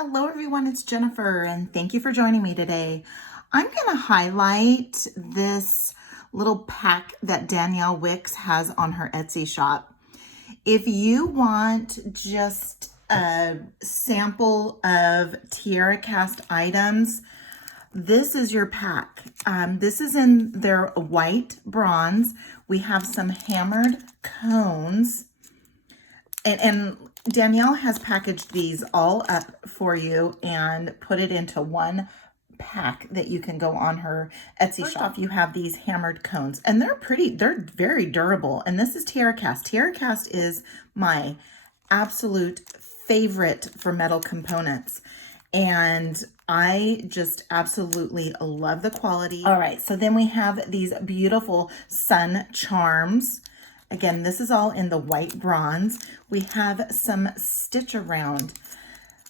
Hello everyone, it's Jennifer and thank you for joining me today. I'm going to highlight this little pack that Danielle Wickes has on her Etsy shop. If you want just a sample of Tierracast items, this is your pack. This is in their white bronze. We have some hammered cones. And Danielle has packaged these all up for you and put it into one pack that you can go on her Etsy shop. First off, you have these hammered cones and they're very durable. And this is Tierracast. Tierracast is my absolute favorite for metal components. And I just absolutely love the quality. All right, so then we have these beautiful sun charms. Again, this is all in the white bronze. We have some stitch around,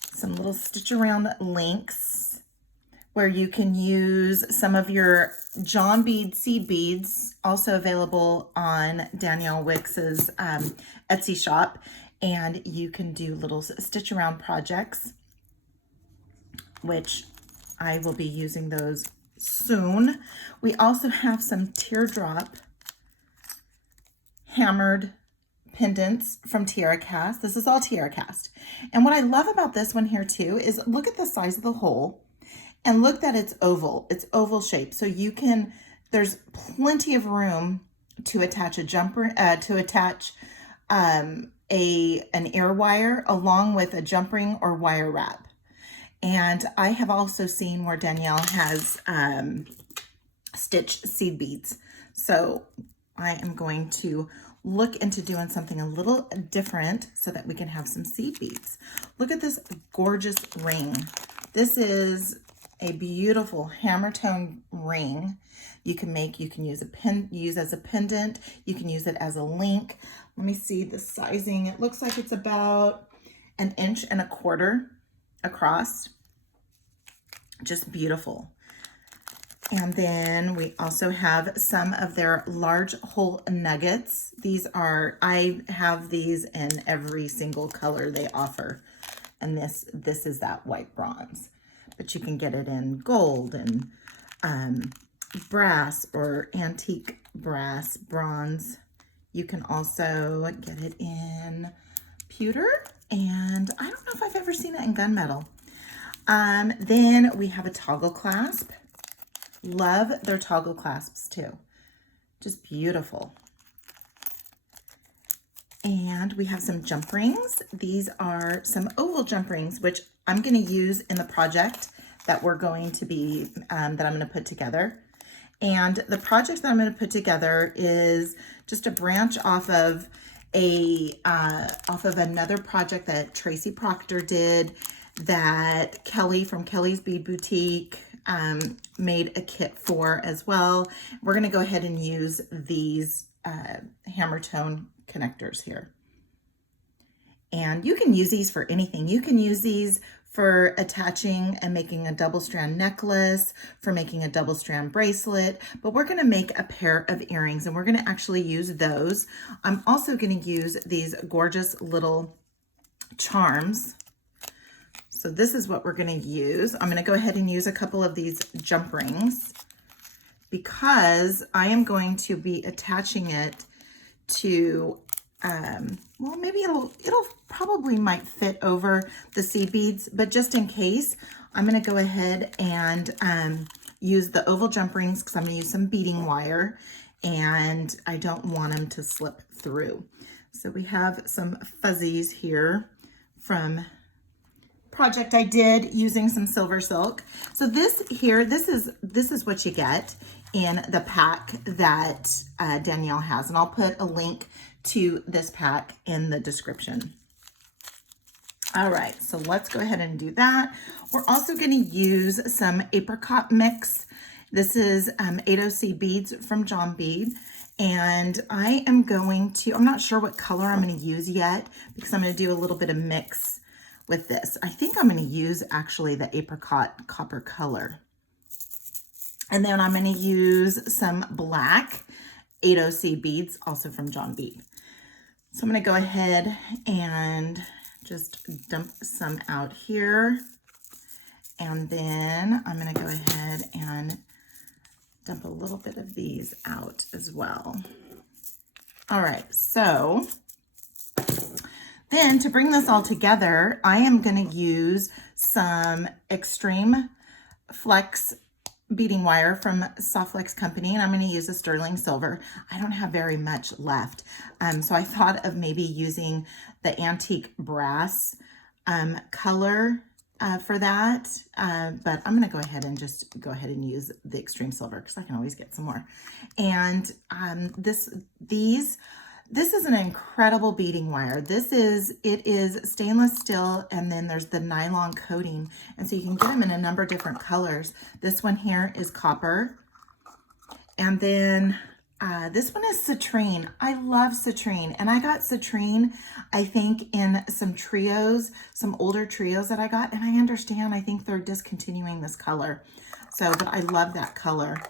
some little stitch around links where you can use some of your John Bead seed beads, also available on Danielle Wickes' Etsy shop. And you can do little stitch around projects, which I will be using those soon. We also have some Teardrop hammered pendants from Tierracast. This is all Tierracast. And what I love about this one here too is look at the size of the hole and look that it's oval. It's oval shaped. So you can, there's plenty of room to attach a jumper, to attach an air wire along with a jump ring or wire wrap. And I have also seen where Danielle has stitched seed beads. So I am going to look into doing something a little different so that we can have some seed beads. Look at this gorgeous ring. This is a beautiful hammer tone ring. You can use as a pendant. You can use it as a link. Let me see the sizing. It looks like it's about 1.25 inches across. Just beautiful. And then we also have some of their large hole nuggets. I have these in every single color they offer. And this is that white bronze. But you can get it in gold and brass or antique brass, bronze. You can also get it in pewter. And I don't know if I've ever seen it in gunmetal. Then we have a toggle clasp. Love their toggle clasps too. Just beautiful. And we have some jump rings. These are some oval jump rings, which I'm going to use in the project that we're going to be, that I'm going to put together. And the project that I'm going to put together is just a branch off of another project that Tracy Proctor did, that Kelly from Kelly's Bead Boutique made a kit for as well. We're going to go ahead and use these hammer tone connectors here. And you can use these for anything. You can use these for attaching and making a double strand necklace, for making a double strand bracelet, but we're going to make a pair of earrings and we're going to actually use those. I'm also going to use these gorgeous little charms. So this is what we're going to use. I'm going to go ahead and use a couple of these jump rings because I am going to be attaching it to, well, maybe it'll probably might fit over the seed beads, but just in case, I'm going to go ahead and use the oval jump rings because I'm going to use some beading wire and I don't want them to slip through. So we have some fuzzies here from project I did using some silver silk. So this is what you get in the pack that Danielle has, and I'll put a link to this pack in the description. All right, so let's go ahead and do that. We're also going to use some apricot mix. This is 8OC beads from John Bead. And I am going to, I'm not sure what color I'm going to use yet because I'm going to do a little bit of mix with this. I think I'm going to use actually the apricot copper color. And then I'm going to use some black 8OC beads, also from John Bead. So I'm going to go ahead and just dump some out here. And then I'm going to go ahead and dump a little bit of these out as well. All right, so then to bring this all together, I am going to use some Extreme Flex beading wire from Soft Flex Company, and I'm going to use a sterling silver. I don't have very much left, so I thought of maybe using the antique brass color for that, but I'm going to go ahead and just go ahead and use the Extreme Silver because I can always get some more. And this is an incredible beading wire. It is stainless steel, and then there's the nylon coating. And so you can get them in a number of different colors. This one here is copper. And then this one is citrine. I love citrine. And I got citrine, I think, in some trios, some older trios that I got. And I understand, I think they're discontinuing this color. So, but I love that color.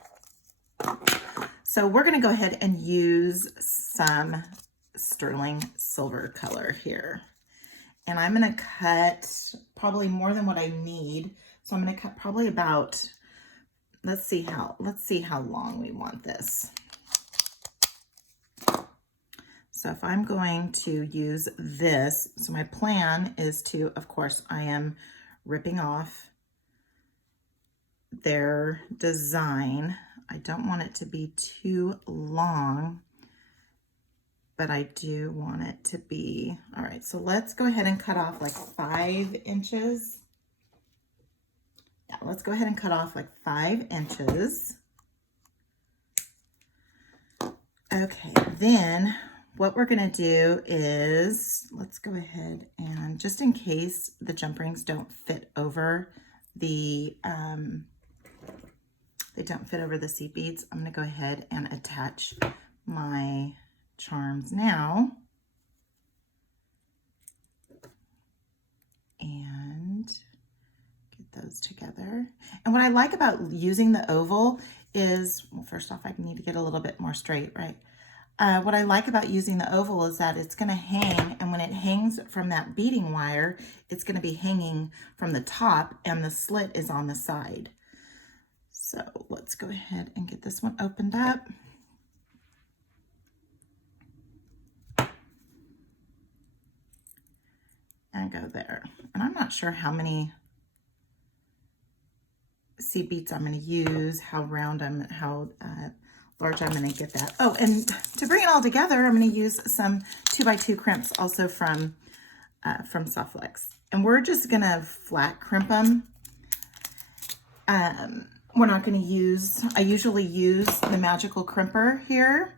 So we're going to go ahead and use some sterling silver color here. And I'm going to cut probably more than what I need. So I'm going to cut probably about, let's see how long we want this. So if I'm going to use this, so my plan is to, of course, I am ripping off their design. I don't want it to be too long, but I do want it to be, all right, so let's go ahead and cut off like 5 inches. Yeah, let's go ahead and cut off like 5 inches. Okay, then what we're gonna do is, let's go ahead and, just in case the jump rings don't fit over the, they don't fit over the seed beads, I'm gonna go ahead and attach my charms now. And get those together. And what I like about using the oval is, well, first off, I need to get a little bit more straight, right? What I like about using the oval is that it's going to hang, and when it hangs from that beading wire, it's going to be hanging from the top, and the slit is on the side. So let's go ahead and get this one opened up. And go there. And I'm not sure how many seed beads I'm going to use, how large I'm going to get that. Oh, and to bring it all together, I'm going to use some 2x2 crimps also from Soft Flex. And we're just going to flat crimp them. We're not going to use, I usually use the magical crimper here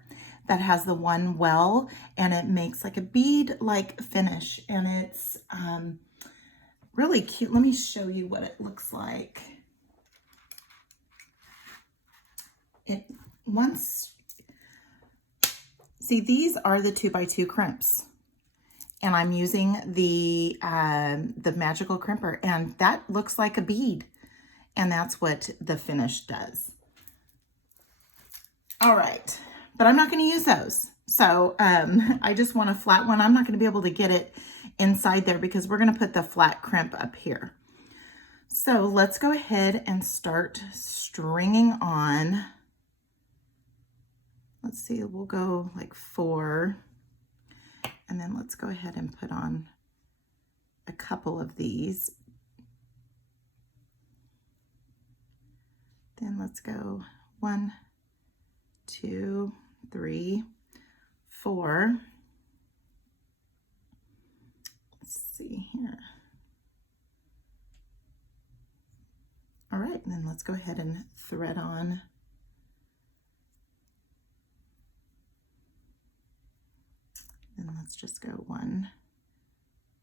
that has the one well, and it makes like a bead-like finish, and it's really cute. Let me show you what it looks like. See, these are the 2x2 crimps, and I'm using the magical crimper, and that looks like a bead, and that's what the finish does. All right, but I'm not going to use those. So I just want a flat one. I'm not going to be able to get it inside there because we're going to put the flat crimp up here. So let's go ahead and start stringing on. Let's see, we'll go like 4. And then let's go ahead and put on a couple of these. Then let's go 1, 2, 3, 4. Let's see here. All right, and then let's go ahead and thread on. And let's just go 1,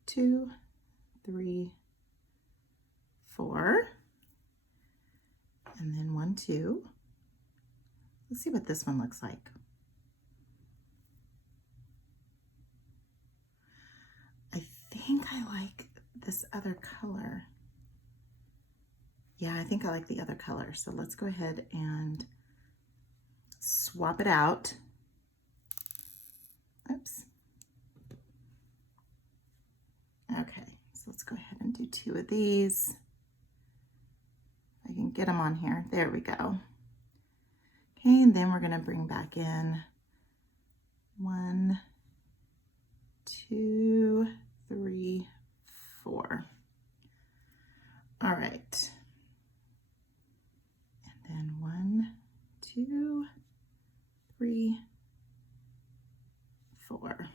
2, 3, 4. And then 1, 2. Let's see what this one looks like. I think I like this other color. Yeah, I think I like the other color. So let's go ahead and swap it out. Oops. Okay, so let's go ahead and do 2 of these. get them on here. There we go. Okay, and then we're going to bring back in 1, 2, 3, 4. All right. And then 1, 2, 3, 4.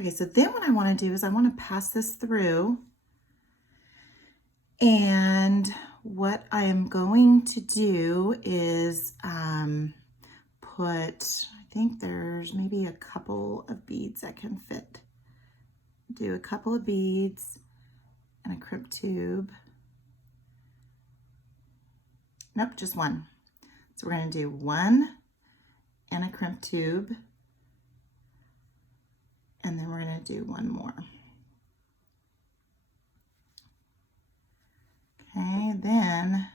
Okay, so then what I want to do is I want to pass this through, and what I am going to do is put, I think there's maybe a couple of beads that can fit. Do a couple of beads and a crimp tube. Nope, just one. So we're going to do 1 and a crimp tube, and then we're going to do 1 more. Okay, then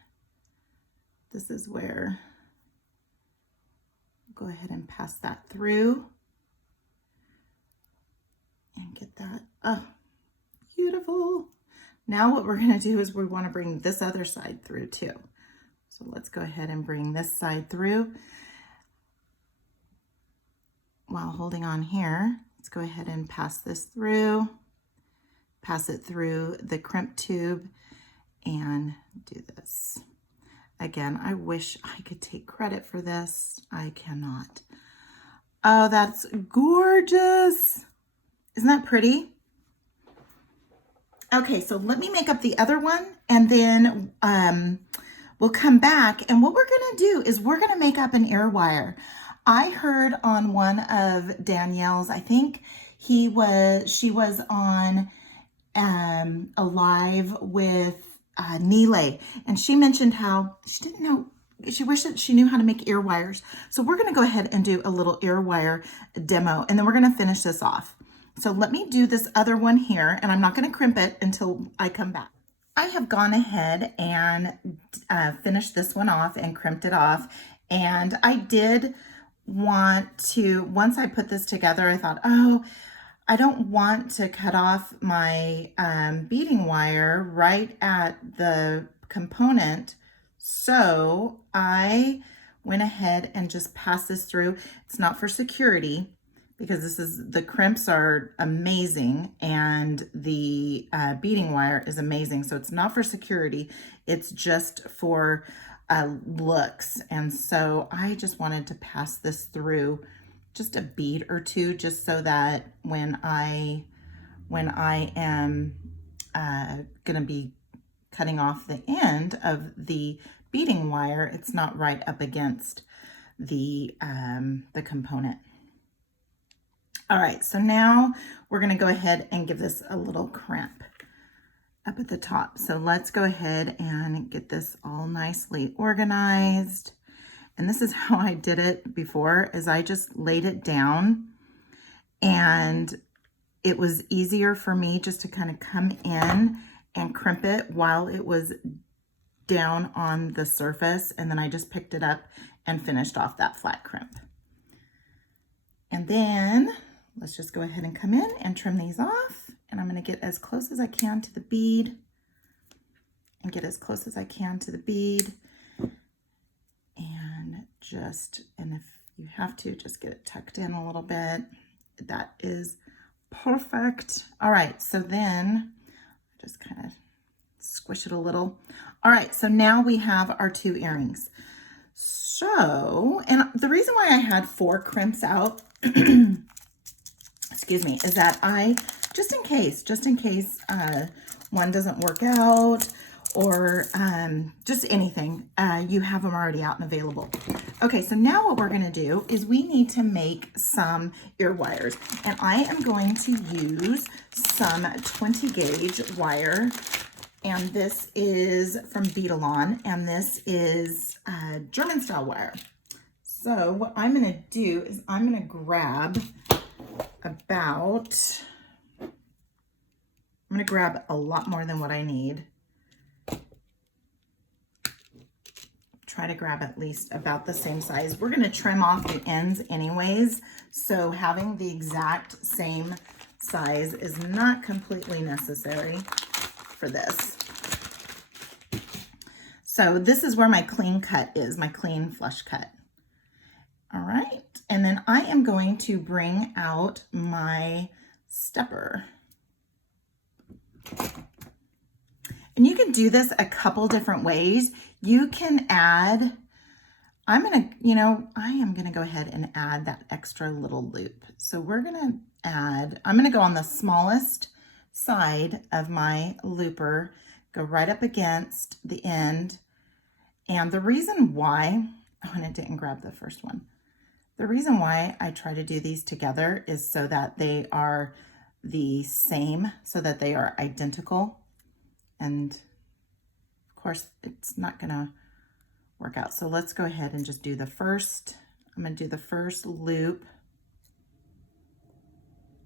this is where go ahead and pass that through and get that. Oh, beautiful. Now what we're going to do is we want to bring this other side through too. So let's go ahead and bring this side through while holding on here. Let's go ahead and pass this through, pass it through the crimp tube, and do this. Again, I wish I could take credit for this. I cannot. Oh, that's gorgeous. Isn't that pretty? Okay, so let me make up the other one, and then we'll come back, and what we're gonna do is we're gonna make up an ear wire. I heard on one of Danielle's, I think she was on a live with Neelay, and she mentioned how she didn't know, she wished that she knew how to make ear wires. So we're going to go ahead and do a little ear wire demo, and then we're going to finish this off. So let me do this other one here, and I'm not going to crimp it until I come back. I have gone ahead and finished this one off and crimped it off, and I did want to, once I put this together, I thought, oh, I don't want to cut off my beading wire right at the component. So I went ahead and just passed this through. It's not for security because the crimps are amazing and the beading wire is amazing. So it's not for security. It's just for looks. And so I just wanted to pass this through just a bead or two, just so that when I am gonna be cutting off the end of the beading wire, it's not right up against the component. All right, so now we're gonna go ahead and give this a little crimp up at the top. So let's go ahead and get this all nicely organized. And this is how I did it before, is I just laid it down, and it was easier for me just to kind of come in and crimp it while it was down on the surface. And then I just picked it up and finished off that flat crimp. And then let's just go ahead and come in and trim these off. And I'm going to get as close as I can to the bead and get as close as I can to the bead. And if you have to, just get it tucked in a little bit. That is perfect. All right, so then just kind of squish it a little. All right, so now we have our 2 earrings. So, and the reason why I had 4 crimps out, excuse me, is that I, just in case one doesn't work out, or just anything, you have them already out and available. Okay, so now what we're gonna do is we need to make some ear wires, and I am going to use some 20 gauge wire, and this is from Beading, and this is German style wire. So what I'm gonna do is I'm gonna grab a lot more than what I need. Try to grab at least about the same size. We're going to trim off the ends anyways, so having the exact same size is not completely necessary for this. So this is where my clean cut is, my clean flush cut. All right, and then I am going to bring out my stepper. And you can do this a couple different ways. You can add, I am gonna go ahead and add that extra little loop. So we're gonna add, I'm gonna go on the smallest side of my looper, go right up against the end. And the reason why, oh, and it didn't grab the first one. The reason why I try to do these together is so that they are the same, so that they are identical. And of course, it's not gonna work out. So let's go ahead and just do the first. I'm gonna do the first loop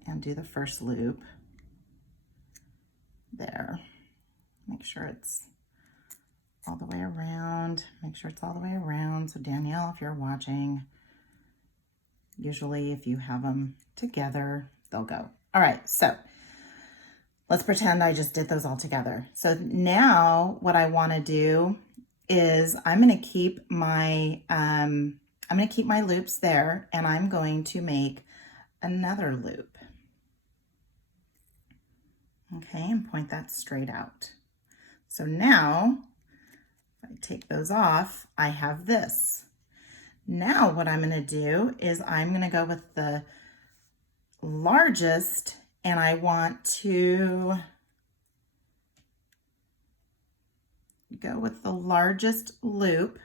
and do the first loop there. Make sure it's all the way around. Make sure it's all the way around. So Danielle, if you're watching, usually if you have them together, they'll go. All right, so let's pretend I just did those all together. So now what I want to do is I'm going to keep my loops there, and I'm going to make another loop. Okay, and point that straight out. So now if I take those off, I have this. Now what I'm going to do is I'm going to go with the largest, and I want to go with the largest loop,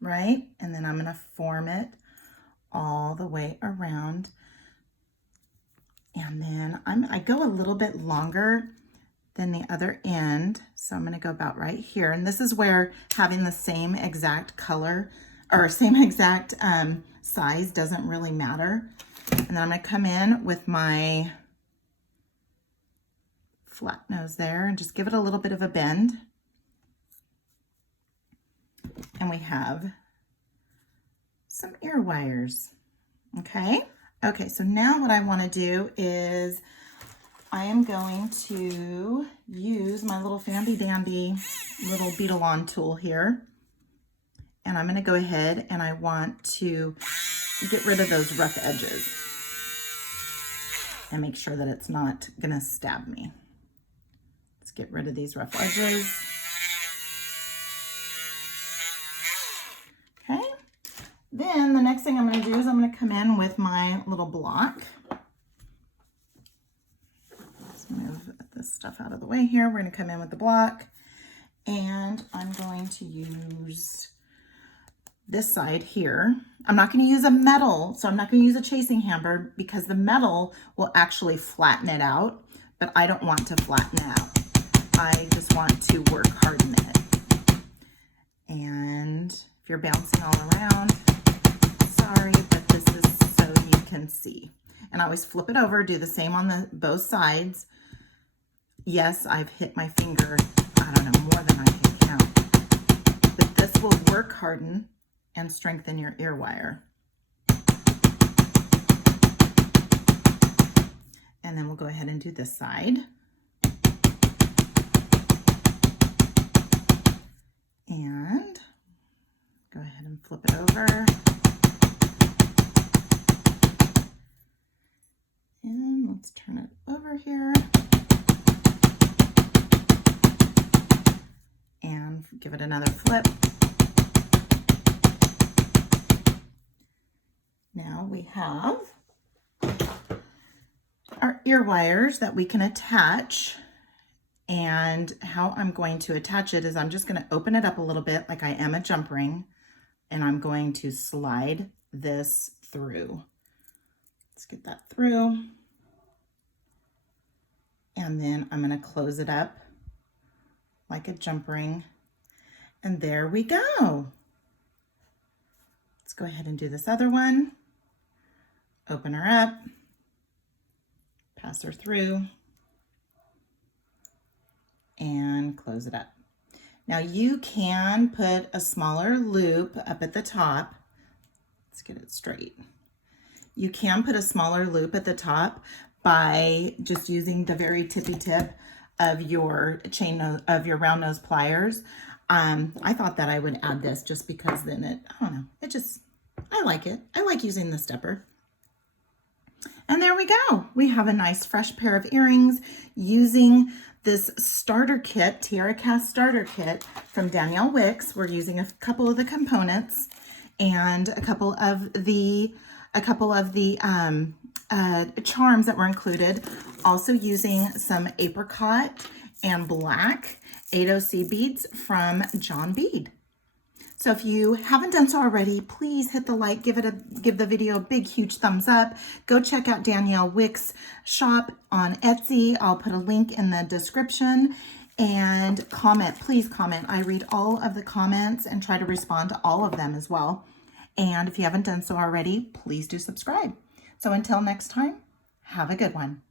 right? And then I'm going to form it all the way around. And then I go a little bit longer than the other end. So I'm going to go about right here. And this is where having the same exact color or same exact size doesn't really matter. And then I'm going to come in with my flat nose there and just give it a little bit of a bend. And we have some ear wires. Okay. Okay, so now what I want to do is I am going to use my little Fandy Dandy little Beadalon tool here. And I'm going to go ahead and I want to get rid of those rough edges and make sure that it's not going to stab me. Let's get rid of these rough edges. Okay. Then the next thing I'm going to do is I'm going to come in with my little block. Let's move this stuff out of the way here. We're going to come in with the block, and I'm going to use this side here. I'm not going to use a metal, so I'm not going to use a chasing hammer because the metal will actually flatten it out, but I don't want to flatten it out. I just want to work harden it. And if you're bouncing all around, sorry, but this is so you can see. And I always flip it over, do the same on both sides. Yes, I've hit my finger, I don't know, more than I can count. But this will work harden and strengthen your ear wire. And then we'll go ahead and do this side. And go ahead and flip it over. And let's turn it over here. And give it another flip. Now we have our ear wires that we can attach. And how I'm going to attach it is I'm just going to open it up a little bit like I am a jump ring, and I'm going to slide this through. Let's get that through. And then I'm going to close it up like a jump ring. And there we go. Let's go ahead and do this other one. Open her up, pass her through, and close it up. Now you can put a smaller loop up at the top. Let's get it straight. You can put a smaller loop at the top by just using the very tippy tip of your round nose pliers. I thought that I would add this just because then I don't know, I like it. I like using the stepper. And there we go. We have a nice fresh pair of earrings using this starter kit, Tierracast starter kit from Danielle Wickes. We're using a couple of the components and a couple of the charms that were included. Also using some apricot and black 8OC beads from John Bead. So if you haven't done so already, please hit the like, give the video a big, huge thumbs up. Go check out Danielle Wickes' shop on Etsy. I'll put a link in the description. And comment, please comment. I read all of the comments and try to respond to all of them as well. And if you haven't done so already, please do subscribe. So until next time, have a good one.